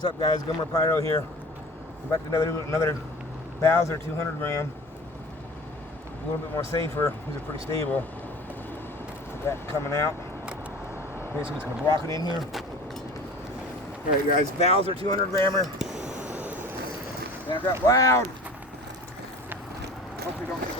What's up, guys? Gomer Pyro here. I'm back to another Bowser 200 gram. A little bit more safer. These are pretty stable. Got that coming out. Basically, just gonna block it in here. All right, guys. Bowser 200 grammer. Back up loud. Hope you don't get